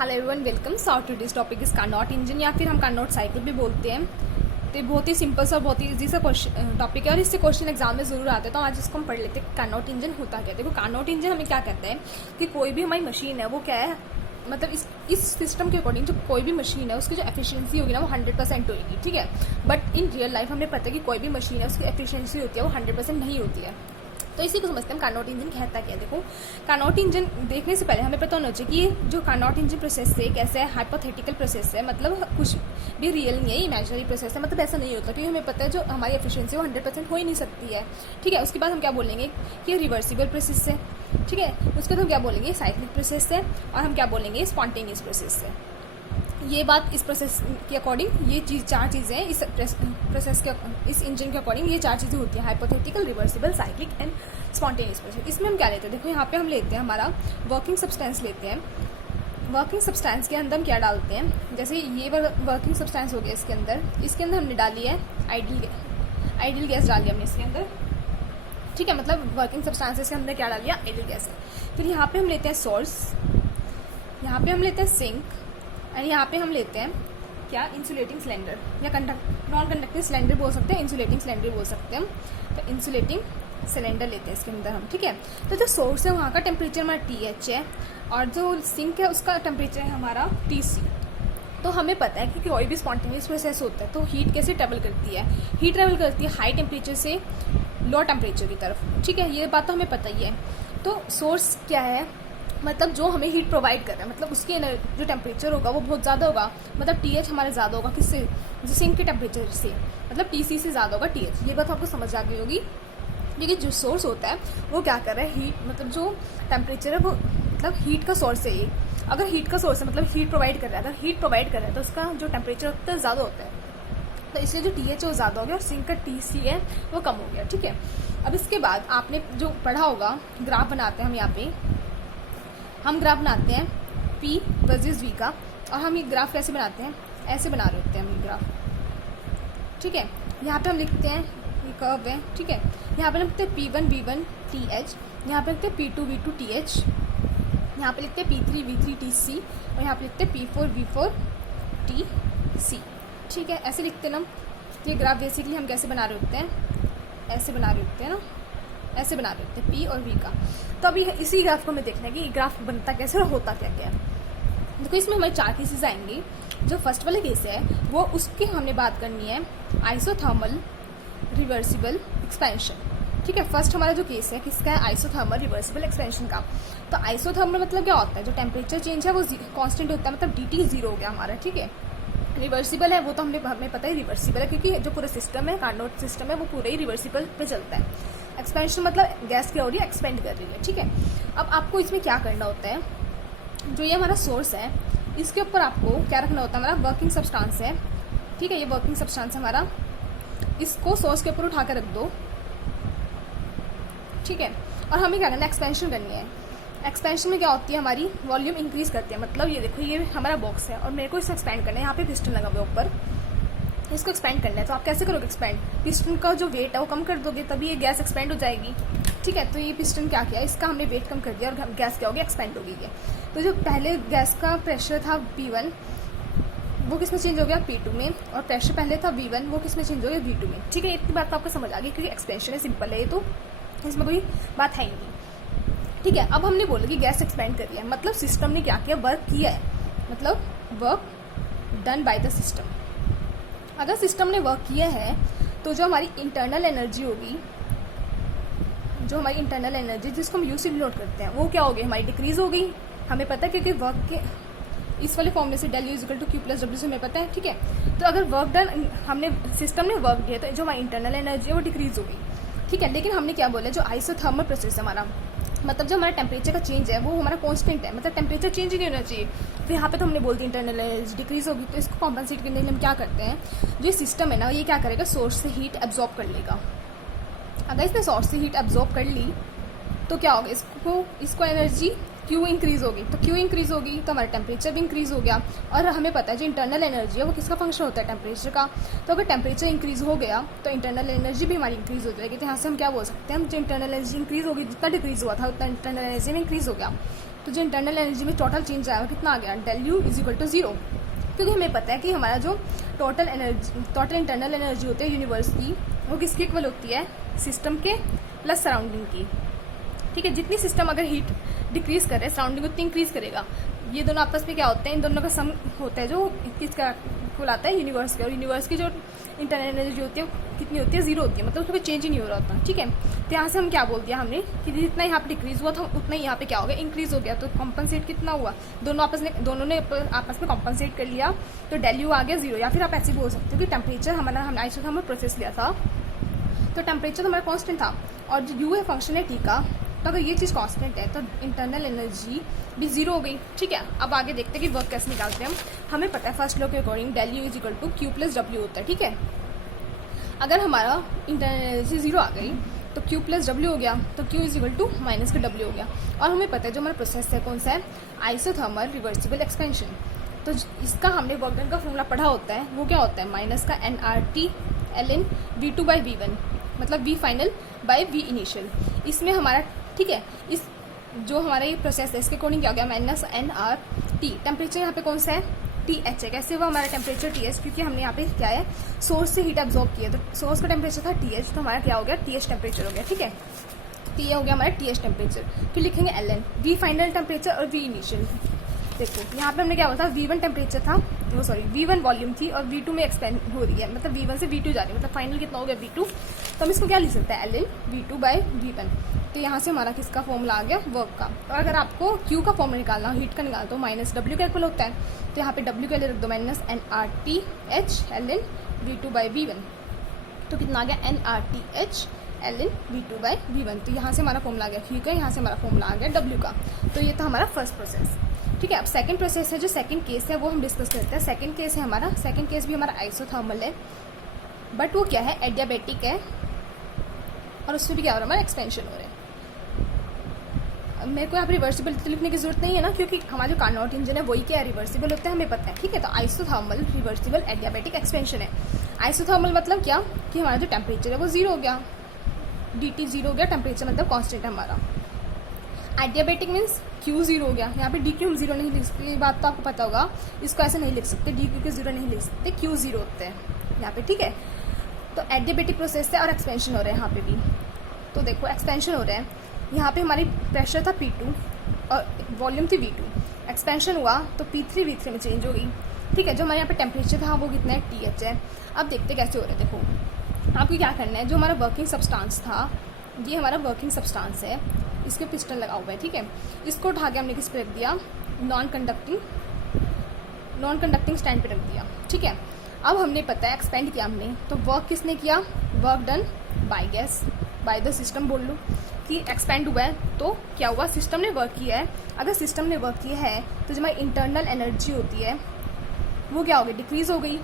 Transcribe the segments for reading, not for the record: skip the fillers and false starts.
Hello everyone, welcome. So today's topic is Carnot engine या फिर हम कार्नोट साइकिल भी बोलते हैं। तो ये बहुत ही सिंपल सा बहुत ही इजी सा टॉपिक है और इससे क्वेश्चन एग्जाम में जरूर आते हैं। तो आज इसको हम पढ़ लेते हैं। कार्नोट इंजन होता क्या है? देखो, कार्नोट इंजन हमें क्या कहता है कि कोई भी हमारी मशीन है वो क्या है, मतलब इस सिस्टम के अकॉर्डिंग जो कोई भी मशीन है उसकी जो एफिशिएंसी होगी ना वो 100% होगी, ठीक है। बट इन रियल लाइफ हमें पता है कि कोई भी मशीन है उसकी एफिशिएंसी होती है वो 100% नहीं होती है। तो इसी को समझते हैं कार्नोट इंजन कहता क्या है। देखो, कार्नोट इंजन देखने से पहले हमें पता होना चाहिए कि जो कार्नोट इंजन प्रोसेस है कैसे है, हाइपोथेटिकल प्रोसेस है, मतलब कुछ भी रियल नहीं है, इमेजिनरी प्रोसेस है, मतलब ऐसा नहीं होता क्योंकि हमें पता है जो हमारी एफिशिएंसी वो 100% हो ही नहीं सकती है, ठीक है। उसके बाद हम क्या बोलेंगे कि रिवर्सिबल प्रोसेस है, ठीक है। उसके बाद हम क्या बोलेंगे साइक्लिक प्रोसेस है, और हम क्या बोलेंगे स्पॉन्टेनियस प्रोसेस है। ये बात इस प्रोसेस के अकॉर्डिंग, ये चार चीज़ें हैं इस प्रोसेस के, इस इंजन के अकॉर्डिंग ये चार चीज़ें होती हैं, hypothetical, reversible, cyclic and spontaneous process. इसमें हम क्या लेते हैं? देखो, यहाँ पे हम लेते हैं हमारा वर्किंग सब्सटेंस लेते हैं। वर्किंग सब्सटेंस के अंदर हम क्या डालते हैं? जैसे ये वर्किंग सब्सटेंस हो गया, इसके अंदर हमने डाली है आइडियल गैस डाली हमने इसके अंदर, ठीक है। मतलब वर्किंग सब्सटेंसेस के अंदर क्या डाल दिया? Ideal gas. फिर यहाँ पे हम लेते हैं सोर्स, यहाँ पे हम लेते हैं सिंक, और यहाँ पे हम लेते हैं क्या? इंसुलेटिंग सिलेंडर या नॉन कंडक्टिंग सिलेंडर बोल सकते हैं, इंसुलेटिंग सिलेंडर बोल सकते हैं हम। तो इंसुलेटिंग सिलेंडर लेते हैं इसके अंदर हम, ठीक है। तो जो सोर्स है वहाँ का टेम्परेचर हमारा TH है और जो सिंक है उसका टेम्परेचर है हमारा TC। तो हमें पता है कि कोई भी स्पॉन्टेनियस प्रोसेस होता है तो हीट कैसे ट्रेवल करती है? हीट ट्रेवल करती है हाई टेम्परेचर से लो टेम्परेचर की तरफ, ठीक है। ये बात तो हमें पता ही है। तो सोर्स क्या है? मतलब जो हमें हीट प्रोवाइड कर रहा है, मतलब उसके जो टेम्परेचर होगा वो बहुत ज़्यादा होगा, मतलब TH हमारा ज़्यादा होगा किससे? जो सिंक के टेम्परेचर से, मतलब TC से ज़्यादा होगा TH। ये बात आपको समझ आ गई होगी, क्योंकि जो सोर्स होता है वो क्या कर रहा है, हीट, मतलब जो टेम्परेचर है वो मतलब हीट का सोर्स है ये। अगर हीट का सोर्स है मतलब हीट प्रोवाइड कर रहा है, अगर हीट प्रोवाइड कर रहा है तो उसका जो टेम्परेचर होता है ज़्यादा होता है, तो इसलिए जो TH है वो ज़्यादा हो गया और सिंक का TC है वो कम हो गया, ठीक है। अब इसके बाद आपने जो पढ़ा होगा, ग्राफ बनाते हैं हम, यहाँ पे हम ग्राफ बनाते हैं P वर्सेस V का, और हम ये ग्राफ कैसे बनाते हैं? ऐसे बना रहे होते हैं हम ये ग्राफ, ठीक है। यहाँ पे हम लिखते हैं, ये कर्व है, ठीक है। यहाँ पे लिखते हैं P1 V1 TH, यहाँ पे लिखते हैं P2 V2 TH, यहाँ पे लिखते हैं P3 V3 TC, और यहाँ पे लिखते हैं P4 V4 TC, ठीक है। ऐसे लिखते हैं ना। ये ग्राफ बेसिकली हम कैसे बना रहे होते हैं? ऐसे बना रहे होते हैं ना, ऐसे बना रहे होते हैं P और V का। तो अभी इसी ग्राफ को हमें देखना है कि ग्राफ बनता कैसे और होता क्या क्या है। देखो, इसमें हमारे चार केसेस आएंगे। जो फर्स्ट वाले केस है वो उसकी हमने बात करनी है आइसोथर्मल रिवर्सिबल एक्सपेंशन, ठीक है। फर्स्ट हमारा जो केस है किसका है? आइसोथर्मल रिवर्सिबल एक्सपेंशन का। तो आइसोथर्मल मतलब क्या होता है? जो टेम्परेचर चेंज है वो कांस्टेंट होता है, मतलब DT 0 हो गया हमारा, ठीक है। रिवर्सिबल है वो तो हमें पता है रिवर्सिबल है, क्योंकि जो पूरा सिस्टम है, कार्नोट सिस्टम है, वो पूरा ही रिवर्सिबल पे चलता है। एक्सपेंशन मतलब गैस क्या हो रही है? एक्सपेंड कर रही है, ठीक है। अब आपको इसमें क्या करना होता है? जो ये हमारा सोर्स है इसके ऊपर आपको क्या रखना होता है? हमारा वर्किंग सब्सटेंस है, ठीक है। ये वर्किंग सब्सटेंस हमारा, इसको सोर्स के ऊपर उठा कर रख दो, ठीक है। और हमें क्या करना है? एक्सपेंशन करनी है। एक्सपेंशन में क्या होती है? हमारी वॉल्यूम इंक्रीज करती है। मतलब ये देखो, ये हमारा बॉक्स है और मेरे को इसे एक्सपेंड करना है। यहाँ पे पिस्टन लगा हुआ है ऊपर, इसको एक्सपेंड करना है। तो आप कैसे करोगे एक्सपेंड? पिस्टन का जो वेट है वो कम कर दोगे, तभी ये गैस एक्सपेंड हो जाएगी, ठीक है। तो ये पिस्टन क्या किया? इसका हमने वेट कम कर दिया और गैस क्या होगी? एक्सपेंड होगी ये। तो जो पहले गैस का प्रेशर था P1 वो किस में चेंज हो गया? P2 में। और प्रेशर पहले था V1 वो किस में चेंज हो गया? V2 में, ठीक है। इतनी बात तो आपको समझ आ गई, क्योंकि एक्सपेंशन है, सिंपल है ये, तो इसमें कोई बात है ही नहीं, ठीक है। अब हमने बोला कि गैस एक्सपेंड कर लिया, मतलब सिस्टम ने क्या किया? वर्क किया है, मतलब work done by the system. अगर सिस्टम ने वर्क किया है तो जो हमारी इंटरनल एनर्जी होगी, जो हमारी इंटरनल एनर्जी जिसको हम यूज डिनोट करते हैं, वो क्या होगी? हमारी डिक्रीज हो गई। हमें पता है क्योंकि वर्क के इस वाले फॉर्मूले से del U = Q + W से हमें पता है, ठीक है। तो अगर वर्क डन, हमने सिस्टम ने वर्क दिया तो जो हमारी इंटरनल एनर्जी है वो डिक्रीज होगी, ठीक है। लेकिन हमने क्या बोला? जो आइसोथर्मल प्रोसेस है हमारा, मतलब जो हमारा टेम्परेचर का चेंज है वो हमारा कांस्टेंट है, मतलब टेम्परेचर चेंज ही नहीं होना चाहिए। तो यहाँ पे तो हमने बोल दी इंटरनल एनर्जी डिक्रीज होगी। तो इसको कॉम्पनसेट करने के लिए हम क्या करते हैं? जो सिस्टम है ना ये क्या करेगा? सोर्स से हीट एब्जॉर्ब कर लेगा। अगर इसने सोर्स से हीट एब्जॉर्ब कर ली तो क्या होगा? इसको एनर्जी Q इंक्रीज होगी। तो Q इंक्रीज होगी तो हमारा टेम्परेचर भी इंक्रीज हो गया। और हमें पता है जो इंटरनल एनर्जी है वो किसका फंक्शन होता है? टेम्परेचर का। तो अगर टेम्परेचर इंक्रीज हो गया तो इंटरनल एनर्जी भी हमारी इंक्रीज हो जाएगी। तो यहाँ से हम क्या बोल सकते हैं? जो इंटरनल एनर्जी इंक्रीज होगी, जितना डिक्रीज हुआ था उतना इंटरनल एनर्जी में इंक्रीज हो गया। तो जो इंटरनल एनर्जी में टोटल चेंज आएगा कितना आ गया, del U is equal to 0, क्योंकि हमें पता है कि हमारा जो टोटल इंटरनल एनर्जी होती है यूनिवर्स की, वो किसकी इक्वल होती है, सिस्टम के प्लस सराउंडिंग की। ठीक है, जितनी सिस्टम अगर हीट डिक्रीज करे सराउंडिंग उतनी इंक्रीज करेगा। ये दोनों आपस में क्या होते हैं, इन दोनों का सम होता है जो किसका इक्वल आता है, यूनिवर्स के। और यूनिवर्स की जो इंटरनल एनर्जी होती है कितनी होती है, 0 होती है, मतलब उसमें चेंज ही नहीं हो रहा होता। ठीक है, तो यहाँ से हम क्या बोल दिया हमने कि जितना यहाँ पे डिक्रीज हुआ था उतना ही यहाँ पे क्या हो गया, इंक्रीज हो गया। तो कॉम्पनसेट कितना हुआ, दोनों ने आपस में कॉम्पनसेट कर लिया, तो डेल यू आ गया 0। या फिर आप ऐसे बोल सकते हो कि टेम्परेचर हमारा, हमने आइसोथर्मल प्रोसेस लिया था तो टेम्परेचर हमारा कॉन्स्टेंट था और जो यू है फंक्शन है टी का, तो अगर ये चीज़ कांस्टेंट है तो इंटरनल एनर्जी भी 0 हो गई। ठीक है, अब आगे देखते हैं कि वर्क कैसे निकालते हैं हम। हमें पता है फर्स्ट लॉ के according del U is equal to Q plus W होता है। ठीक है, अगर हमारा इंटरनल एनर्जी 0 आ गई तो क्यू प्लस डब्ल्यू हो गया, तो Q is equal to minus का डब्ल्यू हो गया। और हमें पता है जो हमारा प्रोसेस है कौन सा है, आइसोथर्मल रिवर्सिबल एक्सपेंशन। तो इसका हमने वर्क डन का फॉर्मूला पढ़ा होता है, वो क्या होता है, माइनस का NRT ln V2 by V1, मतलब V final by V initial. इसमें हमारा, ठीक है, इस जो हमारा ये प्रोसेस है इसके अकॉर्डिंग क्या हो गया, माइनस NRT। टेम्परेचर यहाँ पे कौन सा है, TH है। कैसे हुआ हमारा टेम्परेचर TH, क्योंकि हमने यहाँ पे क्या है, सोर्स से हीट एब्जॉर्ब किया, तो सोर्स का टेम्परेचर था TH, तो हमारा क्या हो गया, TH टेम्परेचर हो गया। ठीक है, तो ये हो गया हमारा TH टेम्परेचर। फिर लिखेंगे LN, V फाइनल टेम्परेचर और V इनिशियल। देखो यहाँ पे हमने क्या बोला था, V1 टेम्परेचर था, वो सॉरी V1 वॉल्यूम थी और V2 में एक्सपेंड हो रही है, मतलब V1 से V2 जा रही है, मतलब फाइनल कितना हो गया V2। तो हम इसको क्या लिख सकते हैं, LN V2 बाई V1। तो यहाँ से हमारा किसका फॉर्मूला आ गया, वर्क का। और अगर आपको Q का फॉर्मूला निकालना हो, हीट का निकालते हो, माइनस W का इक्वल होता है, तो यहाँ पे W के लिए रख दो minus NRTH ln V2 by V1। तो कितना आ गया, NRTH ln V2 by V1। तो यहाँ से हमारा फॉर्मूला आ गया Q का, यहाँ से हमारा फॉर्मूला आ गया W का। तो ये था हमारा फर्स्ट प्रोसेस। ठीक है, अब सेकंड प्रोसेस है, जो सेकंड केस है वो हम डिस्कस करते हैं। सेकंड केस है हमारा, सेकंड केस भी हमारा आइसोथर्मल है, बट वो क्या है, एडियाबेटिक है, और उसमें भी क्या हो रहा है, हमारा एक्सपेंशन हो रहा है। मेरे को यहाँ पर रिवर्सिबल लिखने की जरूरत नहीं है ना, क्योंकि हमारा जो कार्नोट इंजन है वही क्या है, रिवर्सिबल होता है, हमें पता है। ठीक है, तो आइसोथर्मल रिवर्सिबल एडियाबेटिक एक्सपेंशन है। आइसोथर्मल मतलब क्या, कि हमारा जो टेम्परेचर है वो 0 हो गया, DT 0 हो गया, टेम्परेचर मतलब कॉन्स्टेंट है हमारा। एडियाबेटिक मीन्स Q 0 हो गया, यहाँ पे DQ हम 0 नहीं लिख सकते, ये बात तो आपको पता होगा, इसको ऐसे नहीं लिख सकते, DQ के 0 नहीं लिख सकते, Q 0 होते हैं यहाँ पे। ठीक है, तो एडियाबेटिक प्रोसेस है और एक्सपेंशन हो रहा है यहाँ पे भी। तो देखो एक्सपेंशन हो रहा है, यहाँ पे हमारी प्रेशर था P2 और वॉल्यूम थी V2, एक्सपेंशन हुआ तो P3 V3 में चेंज हो गई। ठीक है, जो हमारे यहाँ पे टेम्परेचर था वो कितना है, TH है। अब देखते कैसे हो रहा है। देखो आपको क्या करना है, जो हमारा वर्किंग सब्सटेंस था, ये हमारा वर्किंग सब्सटेंस है, इसके पिस्टन लगा हुआ है। ठीक है, इसको उठा के हमने किस पे रख दिया, नॉन कंडक्टिंग स्टैंड पे रख दिया। ठीक है, अब हमने पता है एक्सपेंड किया हमने, तो वर्क किसने किया, work done by gas, by the system बोल लो कि एक्सपेंड हुआ है, तो क्या हुआ, सिस्टम ने वर्क किया है। अगर सिस्टम ने वर्क किया है तो जो हमारी इंटरनल एनर्जी होती है वो क्या हो गई, डिक्रीज हो गई।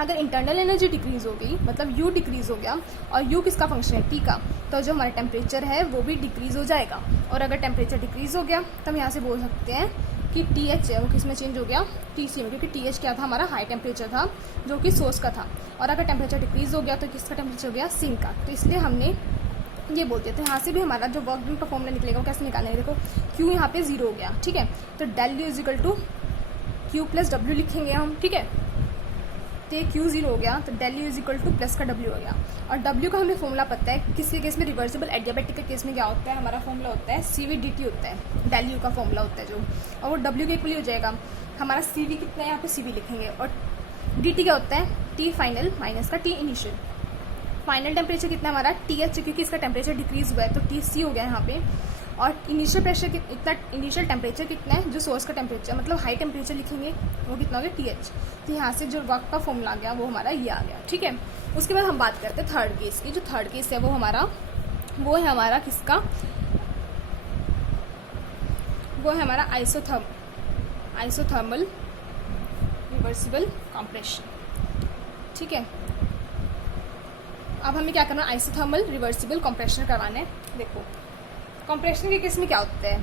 अगर इंटरनल एनर्जी डिक्रीज हो गई मतलब यू डिक्रीज हो गया, और यू किसका फंक्शन है, टी का, तो जो हमारा टेम्परेचर है वो भी डिक्रीज हो जाएगा। और अगर टेम्परेचर डिक्रीज हो गया तो हम यहाँ से बोल सकते हैं कि TH है वो किस में चेंज हो गया, TC में, क्योंकि TH क्या था, हमारा हाई टेम्परेचर था जो कि सोर्स का था। और अगर टेम्परेचर डिक्रीज हो गया तो किसका टेम्परेचर हो गया, सिंक का। तो इसलिए हमने ये बोलते थे। यहाँ से भी हमारा जो वर्क डन का फॉर्मूला निकलेगा वो कैसे निकालेंगे, देखो Q यहाँ पे 0 हो गया। ठीक है, तो del U is equal to Q plus W लिखेंगे हम। ठीक है, तो Q 0 हो गया तो del U is equal to plus का W हो गया। और W का हमें फॉर्मूला पता है, किसी केस में रिवर्सिबल एडियाबेटिक के केस में क्या होता है, हमारा फॉर्मूला होता है CVDT होता है, डेल यू का फॉर्मूला होता है जो, और वो W के इक्वल हो जाएगा। हमारा CV कितना है, यहाँ पे CV लिखेंगे, और DT क्या होता है, T फाइनल माइनस का T इनिशियल। फाइनल टेम्परेचर कितना हमारा TH, क्योंकि इसका टेम्परेचर डिक्रीज हुआ है तो TC हो गया यहाँ पे। और इनिशियल प्रेशर इतना, इनिशियल टेम्परेचर कितना है, जो सोर्स का टेम्परेचर मतलब हाई टेम्परेचर लिखेंगे वो कितना हो गया TH। तो यहाँ से जो वर्क का फॉर्मूला आ गया वो हमारा ये आ गया। ठीक है, उसके बाद हम बात करते हैं थर्ड केस की। जो थर्ड केस है वो है हमारा किसका, वो है हमारा आइसोथर्मल रिवर्सिबल कंप्रेशन। ठीक है, अब हमें क्या करना है, आइसोथर्मल रिवर्सिबल कंप्रेशन करवाना है। देखो कंप्रेशन के केस में क्या होता है,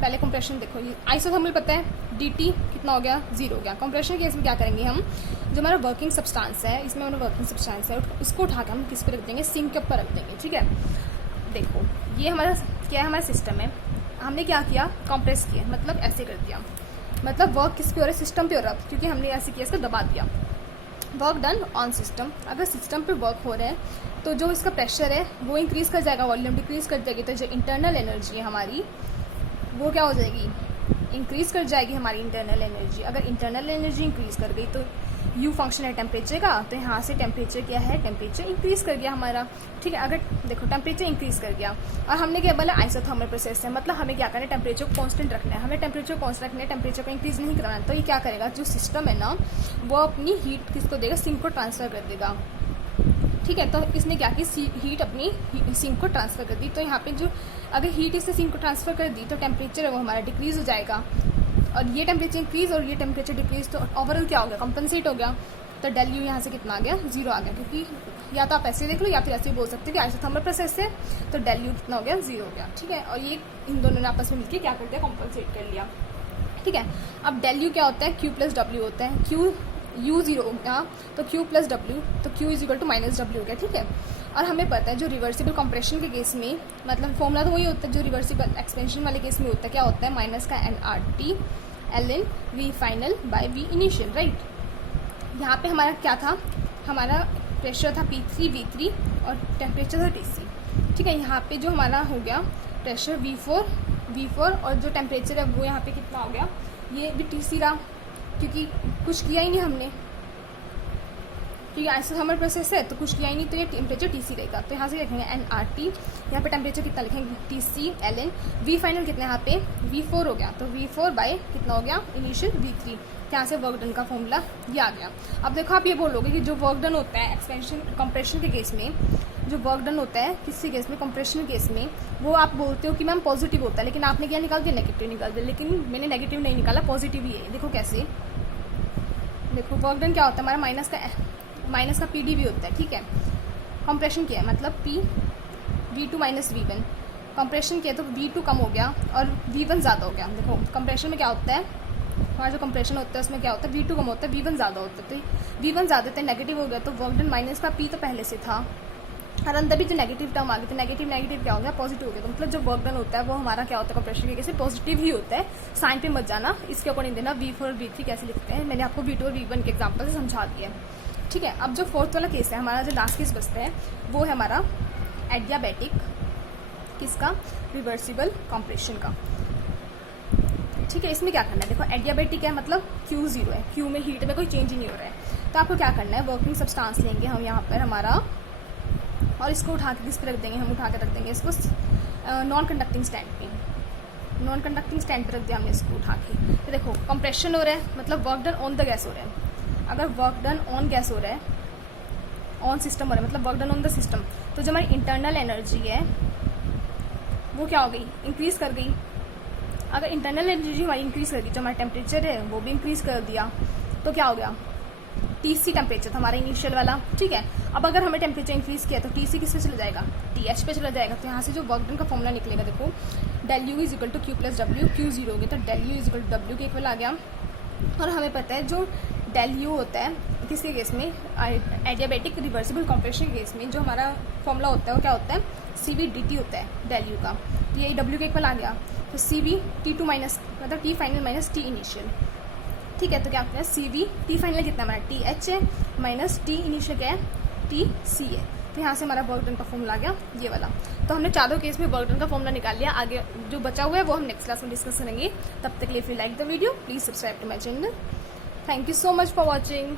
पहले कंप्रेशन देखो, ये आइसोथर्मल पता है DT कितना हो गया, 0 हो गया। कंप्रेशन के केस में क्या करेंगे हम, जो हमारा वर्किंग सब्सटेंस है, इसमें हमारा वर्किंग सब्सटेंस है, उसको उठा के हम किस पे रख देंगे, सिंक के ऊपर रख देंगे। ठीक है, देखो ये हमारा क्या है, हमारा सिस्टम है, हमने क्या किया, कंप्रेस किया, मतलब ऐसे कर दिया, मतलब वर्क किस पे हो रहा है, सिस्टम पे हो रहा है, क्योंकि हमने ऐसे किया, इसको दबा दिया। वर्क डन ऑन सिस्टम, अगर सिस्टम पे वर्क हो रहा है तो जो इसका प्रेशर है वो इंक्रीज़ कर जाएगा, वॉल्यूम डिक्रीज़ कर जाएगी, तो जो इंटरनल एनर्जी है हमारी वो क्या हो जाएगी, इंक्रीज़ कर जाएगी हमारी इंटरनल एनर्जी। अगर इंटरनल एनर्जी इंक्रीज़ कर गई तो यू फंक्शन है टेम्परेचर का, तो यहाँ से टेम्परेचर क्या है, टेम्परेचर इंक्रीज़ कर गया हमारा, ठीक है। अगर देखो टेम्परेचर इंक्रीज़ कर गया और हमने क्या बोला, आइसोथर्मल प्रोसेस है, मतलब हमें क्या करना है, टेम्परेचर को कांस्टेंट रखना है, हमें टेम्परेचर कांस्टेंट रखना है, टेम्परेचर को इंक्रीज़ नहीं करना है। तो ये क्या करेगा, जो सिस्टम है ना वो अपनी हीट किसको देगा, सिंक को ट्रांसफ़र कर देगा, ठीक है। तो इसने क्या की, हीट अपनी सिंक को ट्रांसफ़र कर दी। तो यहाँ पे जो अगर हीट इसने सिंक को ट्रांसफ़र कर दी तो टेम्परेचर है वो हमारा डिक्रीज़ हो जाएगा, और ये टेम्परेचर इंक्रीज़ और ये टेम्परेचर डिक्रीज़, तो ओवरऑल क्या हो गया, कंपनसेट हो गया। तो डेल यू यहाँ से कितना आ गया, 0 आ गया, क्योंकि या तो आप ऐसे देख लो या फिर ऐसे ही बोल सकते हो कि आइसोथर्मल प्रोसेस से, तो डेल यू कितना हो गया, 0 हो गया, ठीक है। और ये इन दोनों ने आपस में मिलकर क्या कर दिया, कॉम्पनसेट कर लिया, ठीक है। अब डेल यू क्या होता है, क्यू प्लस डब्ल्यू होता है, क्यू यू 0 हो गया तो क्यू प्लस डब्ल्यू, तो Q is equal to minus W हो गया, ठीक है। और हमें पता है जो रिवर्सिबल कंप्रेशन के केस में, मतलब फॉर्मूला तो वही होता है जो रिवर्सिबल एक्सपेंशन वाले केस में होता है, क्या होता है, माइनस का N R T L N V final by V initial, right. यहाँ पे हमारा क्या था, हमारा प्रेशर था P3 V3 और टेम्परेचर था TC, ठीक है। यहाँ पे जो हमारा हो गया प्रेशर V4 और जो टेम्परेचर है वो यहाँ पे कितना हो गया, ये भी TC रहा, क्योंकि कुछ किया ही नहीं हमने, क्योंकि आइसोथर्मल प्रोसेस है तो कुछ किया ही नहीं, तो ये टेम्परेचर TC रहेगा। तो यहाँ से लिखेंगे nRT, यहाँ पे टेम्परेचर कितना लिखेंगे TC ln, V फाइनल कितना यहाँ पे V4 हो गया, तो V4 बाय कितना हो गया इनिशियल V3, यहाँ से वर्क डन का फॉर्मूला ये आ गया। अब देखो आप ये बोलोगे कि जो वर्क डन होता है एक्सपेंशन कंप्रेशन के केस में, जो वर्क डन होता है किसी केस में, कंप्रेशन के केस में, वो आप बोलते हो कि मैम पॉजिटिव होता है, लेकिन आपने क्या निकाल दिया, नेगेटिव निकाल दिया। लेकिन मैंने नेगेटिव नहीं निकाला, पॉजिटिव ही है। देखो कैसे, देखो वर्क डन क्या होता है हमारा, माइनस का PD भी होता है, ठीक है। कंप्रेशन किया है मतलब P V2 minus V1, compression किया तो V2 कम हो गया और V1 ज़्यादा हो गया। देखो कंप्रेशन में क्या होता है, हमारा जो कंप्रेशन होता है उसमें क्या होता है, V2 कम होता है, V1 ज़्यादा होता है, तो V1 ज़्यादा था, नेगेटिव हो गया, तो वर्क डन माइनस का P तो पहले से था और अंदर भी जो नेगेटिव टर्म आ गई, तो नेगेटिव क्या हो गया, पॉजिटिव हो गया। तो मतलब जो वर्क डन होता है वो हमारा क्या होता है, कंप्रेशन के केस में पॉजिटिव ही होता है। साइन पे मत जाना, इसके अकॉर्डिंग देना V4 और V3 कैसे लिखते हैं, मैंने आपको V2 और V1 के एग्जाम्पल से समझा दिया, ठीक है। अब जो फोर्थ वाला केस है हमारा, जो लास्ट केस बचता है वो है हमारा एडियाबैटिक, किसका, रिवर्सिबल कंप्रेशन का, ठीक है। इसमें क्या करना है, देखो एडियाबैटिक है मतलब Q 0 है, Q में हीट में कोई चेंज ही नहीं हो रहा है, तो आपको क्या करना है, वर्किंग सब्सटेंस लेंगे हम यहाँ पर हमारा, और इसको उठा के किस पे रख देंगे, हम उठा के रख देंगे इसको नॉन कंडक्टिंग स्टैंड पे, नॉन कंडक्टिंग स्टैंड पे रख दिया हमने इसको उठा के। तो देखो कंप्रेशन हो रहा है मतलब work done on the gas हो रहा है, अगर वर्क डन ऑन गैस हो रहा है, ऑन सिस्टम हो रहा है मतलब work done on the system, तो जो हमारी इंटरनल एनर्जी है वो क्या हो गई, इंक्रीज कर गई। अगर इंटरनल एनर्जी हमारी इंक्रीज कर गई, जो हमारा टेम्परेचर है वो भी इंक्रीज कर दिया, तो क्या हो गया, TC टेम्परेचर था हमारा इनिशियल वाला, ठीक है। अब अगर हमें टेम्परेचर इंक्रीज किया तो TC किस पे चला जाएगा, TH पे चला जाएगा। तो यहाँ से जो वर्क डन का फॉर्मूला निकलेगा, देखो del U is equal to Q plus W, Q 0 हो गया तो del U is equal to W के इक्वल आ गया। और हमें पता है जो डेल यू होता है किसके केस में, एडियाबैटिक रिवर्सिबल कंप्रेशन के केस में जो हमारा फॉर्मूला होता है वो क्या होता है, CVDT होता है डेल यू का, तो ये W के इक्वल आ गया। तो CV T2 माइनस मतलब T final minus T initial, ठीक है। तो क्या होता है CV T फाइनल कितना हमारा TH है माइनस T इनिशियल क्या है TC है, तो यहाँ से हमारा वर्क डन का फॉर्मूला आ गया ये वाला। तो हमने चारों केस में वर्क डन का फॉर्मूला निकाल लिया, आगे जो बचा हुआ है वो हम नेक्स्ट क्लास में डिस्कस करेंगे। तब तक के लिए if you like the video please subscribe to my channel. Thank you so much for watching.